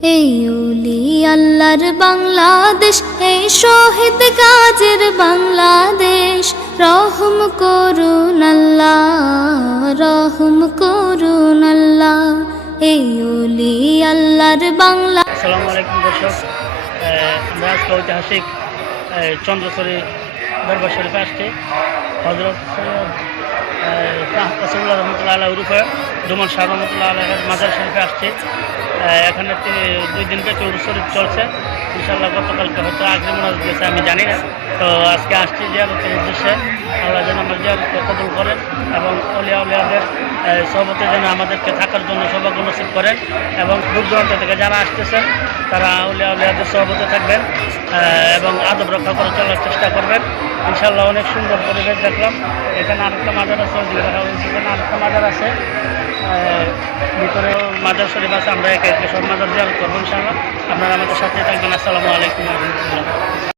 এই উলি আল্লাহর বাংলাদেশ এই শহীদ গাজের বাংলাদেশ। রহম করুন আল্লাহ রহম করুন আল্লাহ। এই উলি আল্লাহর বাংলা আসসালামু আলাইকুম দর্শক। আমরা আজকে ঐতিহাসিক আহ, দরবার শরীফে আসছি। হজরত সৈয়দ উরুফে ডুমন রহমতুল্লাহ আল্লাহের মাজার শরীফে আসছি। এখানে দুই দিনকে উরুস শরীফ চলছে। ইনশাল্লাহ গতকালকে হয়তো আগ্রে মনে গেছে আমি জানি না। তো আজকে আসছি জিয়ারতের উদ্দেশ্যে। আল্লাহ যেন আমার জিয়ারতকে কবুল করেন এবং অলিয়া উলিয়াদের সহবতে যেন আমাদেরকে থাকার জন্য সৌভাগ্য নসিব করেন এবং দূর দূরান্ত থেকে যারা আসতেছেন তারা উলিয়া উলিয়াদের সহবতে থাকবেন এবং আদব রক্ষা করে চলার চেষ্টা করবেন। ইনশাল্লাহ অনেক সুন্দর পরিবেশ দেখলাম। এখানে আরেকটা মাজার আছে এখানে আরেকটা মাজার আছে আহ, ভিতরে মাজার শরীফ আছে আমরা একে একে সব মাজার জিয়ারত করব ইনশাল্লাহ আপনারা আমাদের সাথে থাকবেন। আসসালামু আলাইকুম।